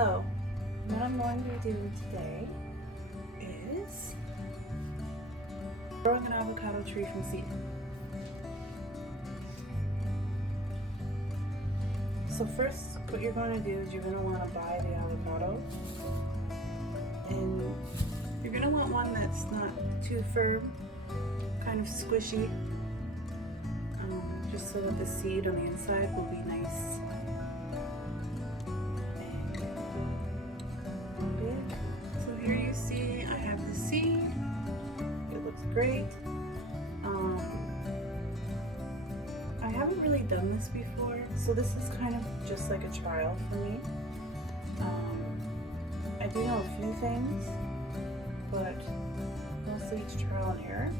So, what I'm going to do today is growing an avocado tree from seed. So first, what you're going to do is you're going to want to buy the avocado, and you're going to want one that's not too firm, kind of squishy, just so that the seed on the inside will be nice and big. So here you see I have the seed. It looks great. I haven't really done this before, so this is kind of just like a trial for me. I do know a few things, but mostly it's trial and error.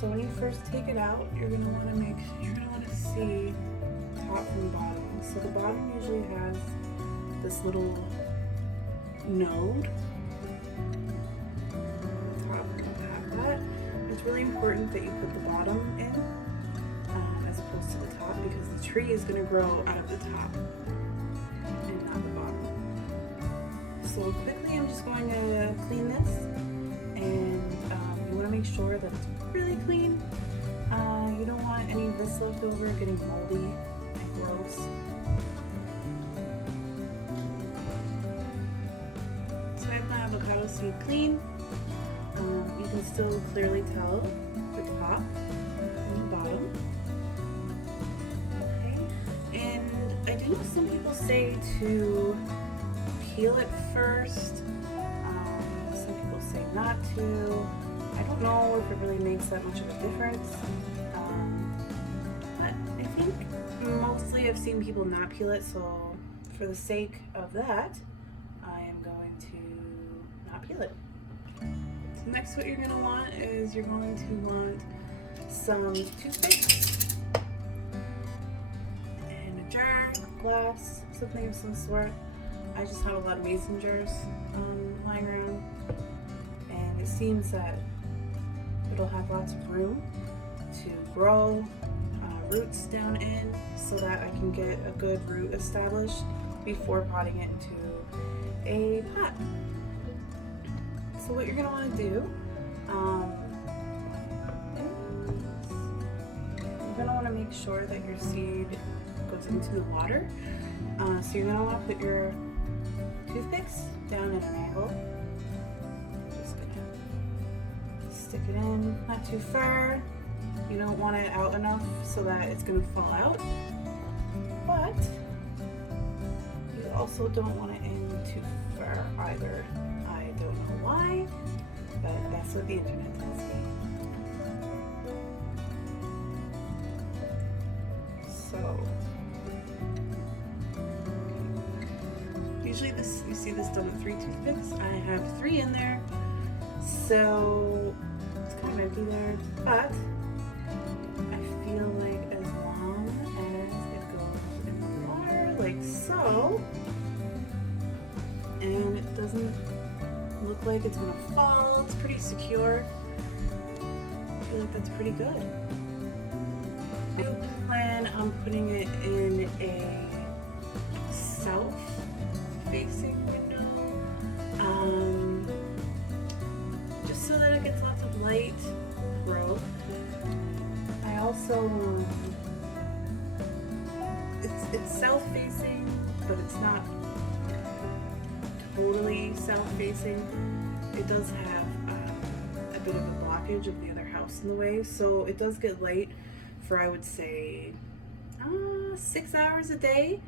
So when you first take it out, you're gonna want to see top from bottom. So the bottom usually has this little node. The top will have that. It's really important that you put the bottom in as opposed to the top, because the tree is gonna grow out of the top and not the bottom. So quickly, I'm just going to clean this, and you want to make sure that it's really clean. You don't want any of this left over getting moldy and gross. So I have my avocado seed clean. You can still clearly tell the top and the bottom. Okay. And I do know some people say to peel it first. Some people say not to. I don't know if it really makes that much of a difference, but I think mostly I've seen people not peel it, so for the sake of that, I am going to not peel it. So next, what you're going to want is you're going to want some toothpicks and a jar, glass, something of some sort. I just have a lot of mason jars lying around, and it seems that it'll have lots of room to grow roots down in, so that I can get a good root established before potting it into a pot. So what you're going to want to do is you're going to want to make sure that your seed goes into the water. So you're going to want to put your toothpicks down at an angle. Just gonna stick it in, not too far. You don't want it out enough so that it's gonna fall out, but you also don't want it in too far either. I don't know why, but that's what the internet tells me. So usually you see this done with 3 toothpicks. I have 3 in there, so it's kind of empty there, but I feel like as long as it goes in the water like so, and it doesn't look like it's gonna fall, it's pretty secure, I feel like that's pretty good. I do plan on putting it in a south facing window, just so that it gets lots of light growth. I also, it's south facing, but it's not totally south facing. It does have a bit of a blockage of the other house in the way, so it does get light for, I would say, 6 hours a day.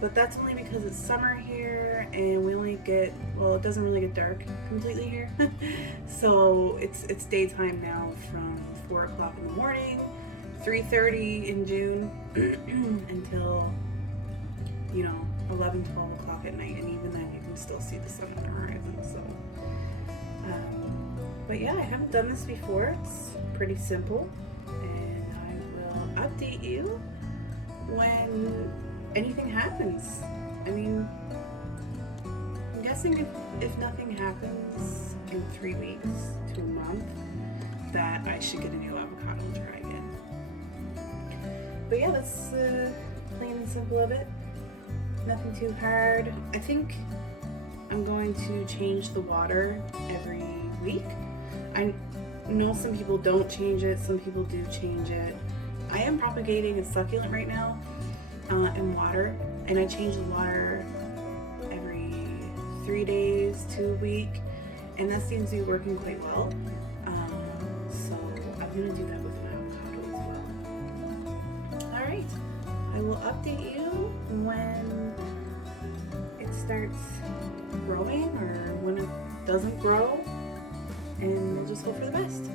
But that's only because it's summer here, and we only get, well, it doesn't really get dark completely here. So it's daytime now from 4 o'clock in the morning, 3:30 in June, until, 11, 12 o'clock at night, and even then you can still see the sun on the horizon. So, but yeah, I haven't done this before. It's pretty simple, and I will update you when anything happens. I mean, I'm guessing if nothing happens in 3 weeks to a month, that I should get a new avocado and try again. But yeah, that's plain and simple of it. Nothing too hard. I think I'm going to change the water every week. I know some people don't change it, some people do change it. I am propagating a succulent right now in water, and I change the water every 3 days to a week, and that seems to be working quite well. So I'm going to do that with an avocado as well. Alright, I will update you when it starts growing or when it doesn't grow, and we'll just hope for the best.